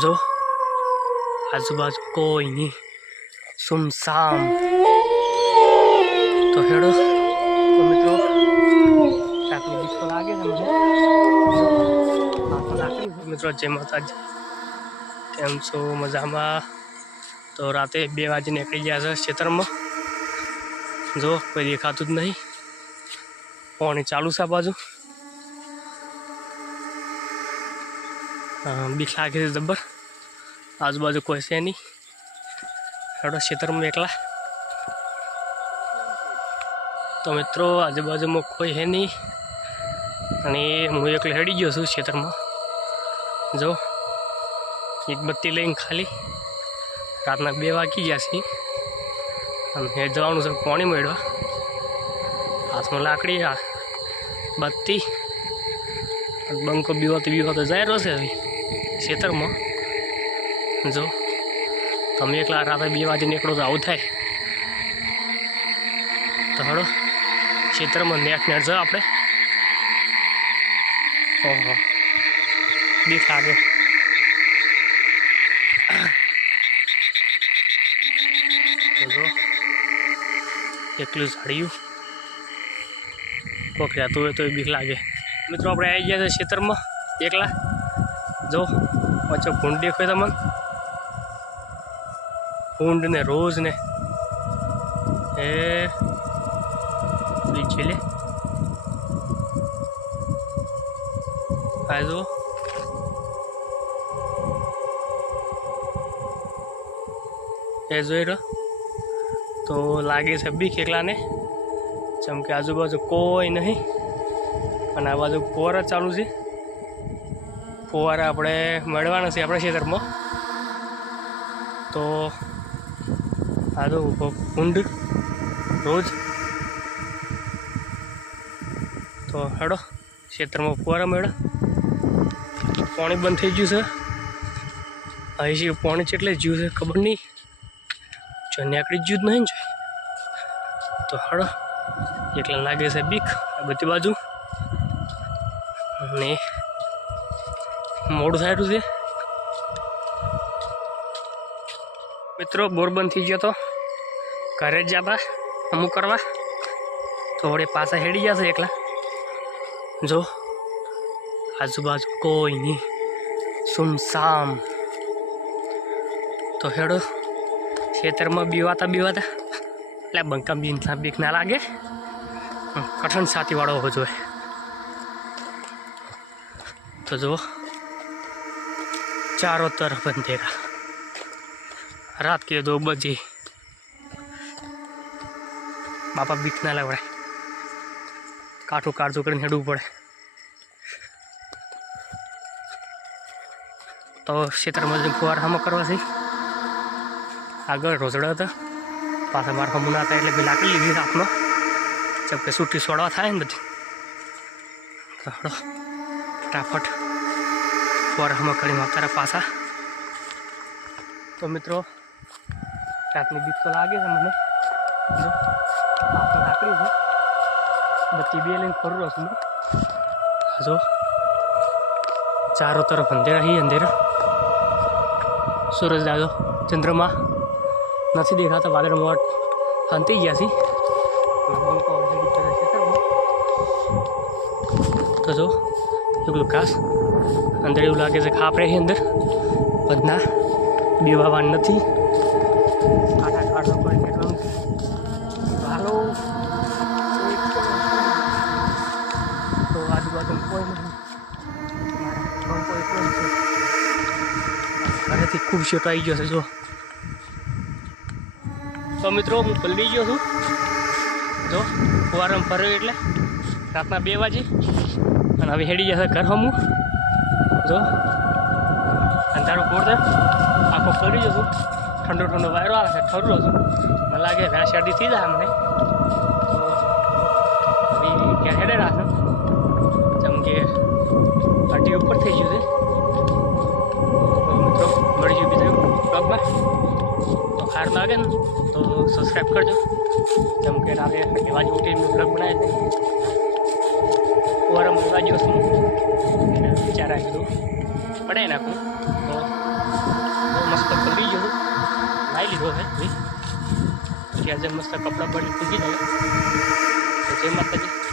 जो आजूबाजू कोई नहीं, सुनसान। तो हेड़ो तो मित्रों रातनी बीच को लागे है मुझे मित्रों जय माताजी केम छो मजामा। तो राते 2 वागे निकली गया है क्षेत्र में, जो कोई देखातु ज नहीं, पानी चालू से बाजू बीक लागे जबर। आजूबाजू कोई से नहीं, हेड़ो क्षेत्र में एकला। तो मित्रों आजूबाजू में कोई है नहीं अने हूँ एकलो हेड़ी गयो छूं क्षेत्र में। जो एक बत्ती लईने खाली रातना 2 वागी गया छे अने जवानुं छे पाणी मेळवा। हाथ में लाकड़ी बत्ती बंको बीवातो जाय रह्यो छे हवे क्षेत्र में। जो तमे एकला राते 2 वागे निकळो तो आવું थाय। तो हड़ो क्षेत्र में नेट जो आपणे ओहो बीक लागे। तो जो एकलू झाड़ियों कोक रहतुं होय तो बीक लागे। मित्रों अपने आई गया क्षेत्र में एकला। जो वच्चे भूंड देखाय तमने, भूंड ने रोज ने ए बीजे ले आ जो ए जोई रहो तो लागे से बीक एकला ने, चमके आजूबाजू कोई नहीं। आ बाजू फुवारा चालू है, फुवारा अपने मेळवाना छे अपने क्षेत्र में। तो आ तो भूंड रोज तो हेड़ो क्षेत्र में फुवारा मेळा। पानी बंद थी गयु है, अहीं पानी चेटले ज्यू है खबर नहीं, जो नीकળી ज्यू नहीं जो। तो हेड़ो एकला लागे से बीक आ बधी बाजू ने मोड़ू थायेलुं छे। मित्रों बोर बंद थी गयो तो घरे ज जाता अमुक करवा, तो वळी पाछा हेड़ी गया छे एकला। जो आजूबाजू कोई नहीं, सुनसान। तो हेड़ो क्षेत्र में बीवाता એટલે બંકા બીક ના લાગે, કઠણ છાતી વાળો હોવો જોઈએ। तो जो चारों तरफ अंधेरा, रात के 2 बजे बापा बीक ना लगवाड़े, काठू काढ़ू कर हेडू पड़े। तो क्षेत्र में फुवार हम करवा से आगे रोजड़ा था पासा मार हम ना था એટલે બે લાકડી લીધી હાથ में, जब के सूटी सोड़वा थाय ने बधी। तो हड़ो फटाफट फुवार हम करी अत्यारे पासा। तो मित्रों रातनी बीक तो लागे है मने। जो हाथ में लाकड़ी है, बत्ती बे लईने फरू रहो छुं। जो चारों तरफ अंधेरा ही अंधेरा, सूरज दादो चंद्रमा नहीं देखाता, वादळ मोट हंती गया सी। तो जो एकलू घास अंदर एवं लगे से खाप रहे अंदर बदना बीवावान नहीं। काटा काटो कोई निकलू भालो तो आजूबाजू कोई नहीं, घरे थी खूब शेटो आई गयो छे। जो तो मित्रों हूँ पलड़ी गयो छूँ। जो फुवाराम फर्यो एटले रातना 2 वागे अने हवे हेड़ी जशे घर हमू। जो अंधारू कोड़े आखो पलड़ी जशुं, ठंडो ठंडो वायरो आवे छे, ठरू छुं, મને लागे ઘણા શરદી थी जाए મને। तो अभी क्या हेडे राखो चमके पार्टी ऊपर थी गयु छे। तो मित्रों मळी गयुं बीजा ब्लॉगमां। तो सारू लागे ने तो सब्सक्राइब करजो, जम के राते 2 वागे उठीने ब्लॉग बनावे छे। फुवारा में वाग्यो छुं विचार आव्यो पड़े नाखूं तो નાહી લીધો છે ભાઈ. પછી આજે મસ્ત કપડાં બળી પૂછી જાય. જય માતાજી.